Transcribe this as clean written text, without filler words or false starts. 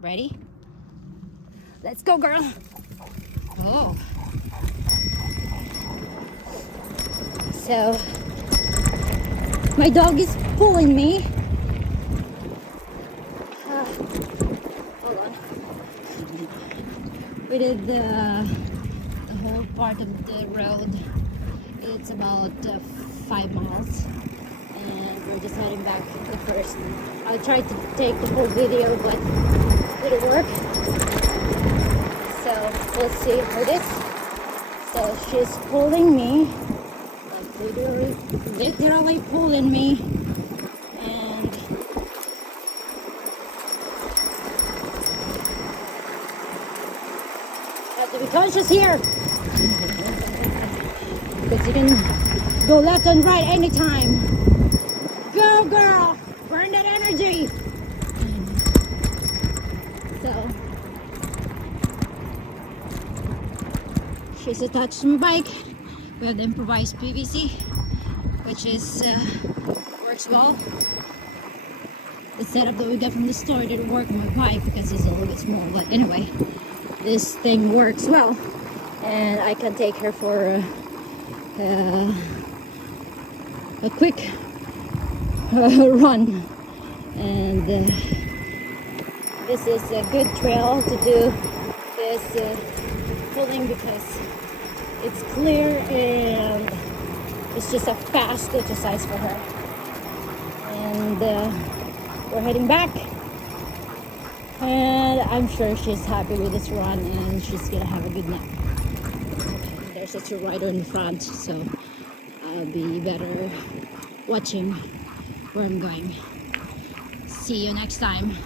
Ready? Let's go, girl. Oh. So, my dog is pulling me. Hold on. We did the whole part of the road. It's about 5 miles. And we're just heading back the first. I tried to take the whole video, but it didn't work. So let's see for this. So she's pulling me, like literally pulling me, and have to be conscious here because you can go left and right anytime. Go, girl! Burn that energy! So, she's attached to my bike. We have the improvised PVC, which is works well. The setup that we got from the store didn't work on my bike because it's a little bit small. But anyway, this thing works well, and I can take her for a quick run. And this is a good trail to do this pulling because it's clear and it's just a fast exercise for her. And we're heading back, and I'm sure she's happy with this run and she's gonna have a good nap. Okay, there's a rider in front, so I'll be better watching where I'm going. See you next time.